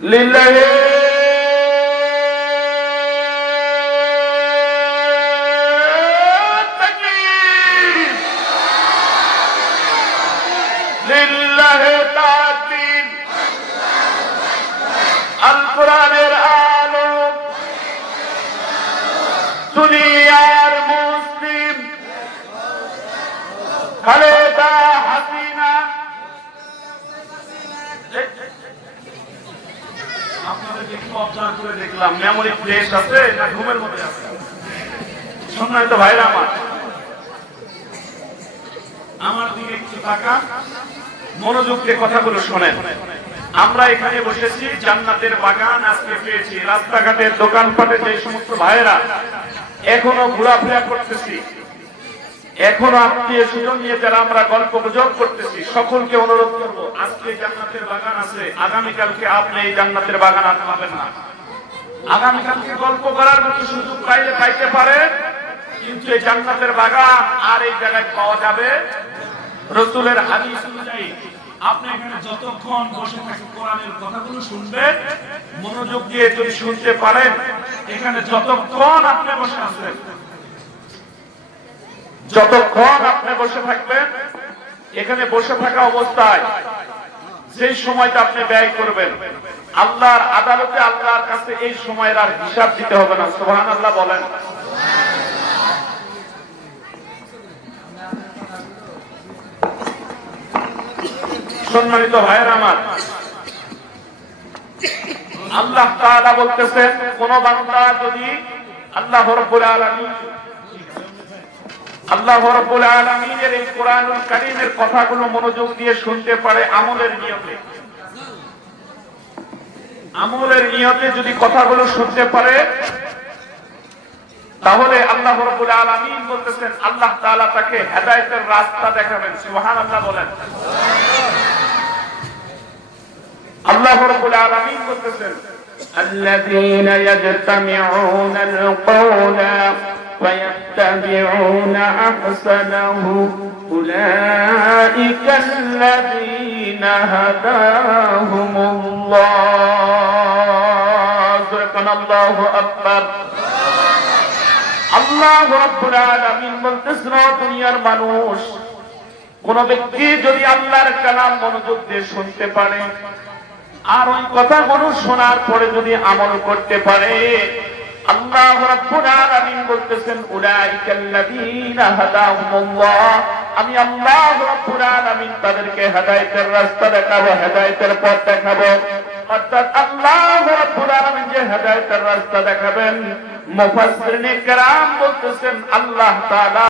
লিল্লাহি তাকবীর, লিল্লাহি তাকবীর। আল কোরআনের আলো দুনিয়ার মুসলিম খালেদা হাসিনা। আপনাদেরকে একটু অবজার্ভ করে দেখলাম, মেমোরি ফ্রেশ আছে না ঘুমের মধ্যে আছে? সম্মানিত ভাইরা আমার দিকে একটু তাকান, মনোযোগ দিয়ে কথাগুলো শোনেন। আমরা এখানে বসেছি, জান্নাতের বাগান আজকে পেয়েছি। রাস্তাঘাটের দোকানপাটে যে সমস্ত ভাইয়েরা এখনো ঘোরাফেরা করতেছি, এখনো আত্মীয় স্বজন নিয়ে যারা আমরা গল্প গুজব করতেছি, সকলকে অনুরোধ করবো, আজকে জান্নাতের বাগান আছে, আগামীকালকে আপনি এই জান্নাতের বাগান আর পাবেন না। আগামীকালকে গল্প করার মতো সুযোগ পাইলে পাইতে পারে, কিন্তু এই জান্নাতের বাগান আর এই জায়গায় পাওয়া যাবে। রাসূলের হাদিস অনুযায়ী আপনি এখানে যতক্ষণ বসে থাকি কোরআনের কথাগুলো শুনবেন, মনোযোগ দিয়ে যদি শুনতে পারেন, এখানে যতক্ষণ আপনি বসে আছেন, যতক্ষণ আপনি বসে থাকবেন, এখানে বসে থাকা অবস্থায় যেই সময়টা আপনি ব্যয় করবেন, আল্লাহর আদালতে আল্লাহর কাছে এই সময়ের আর হিসাব দিতে হবে না। সুবহানাল্লাহ বলেন। সম্মানিত ভাইয়েরা আমার, আল্লাহ তাআলা বলতেছেন, কোন বান্দা যদি আল্লাহ রাব্বুল আলামিনের এই কোরআনুল কারীমের কথাগুলো মনোযোগ দিয়ে শুনতে পারে, আমলের নিয়তে যদি কথাগুলো শুনতে পারে, তাহলে আল্লাহ রাব্বুল আলামিন বলতেছেন আল্লাহ তাআলা তাকে হেদায়েতের রাস্তা দেখাবেন। সুবহানাল্লাহ বলেন। আল্লাহ রাব্বুল আলামিন বলতেছেন, الذين يجتمعون القول ويتبعون أحسنه أولئك الذين هداهم الله الله أكبر। আল্লাহ রাব্বুল আলামিন বলতেছেন, দুনিয়ার মানুষ, কোন ব্যক্তি যদি আল্লাহর কালাম মনোযোগ দিয়ে শুনতে পারে আর ওই কথাগুলো শোনার পরে যদি আমল করতে পারে, আল্লাহ রাব্বুল আলামিন বলতেছেন উলাইকাল্লাযীনা হাদাহুমুল্লাহ, আমি আল্লাহ রাব্বুল আলামিন তাদেরকে হেদায়েতের রাস্তা দেখাবো, হেদায়েতের পথ দেখাবো। অর্থাৎ আল্লাহ রাব্বুল আলামিন যে হেদায়েতের রাস্তা দেখাবেন, মুফাসসিরিনে কেরাম বলতেছেন আল্লাহ তাআলা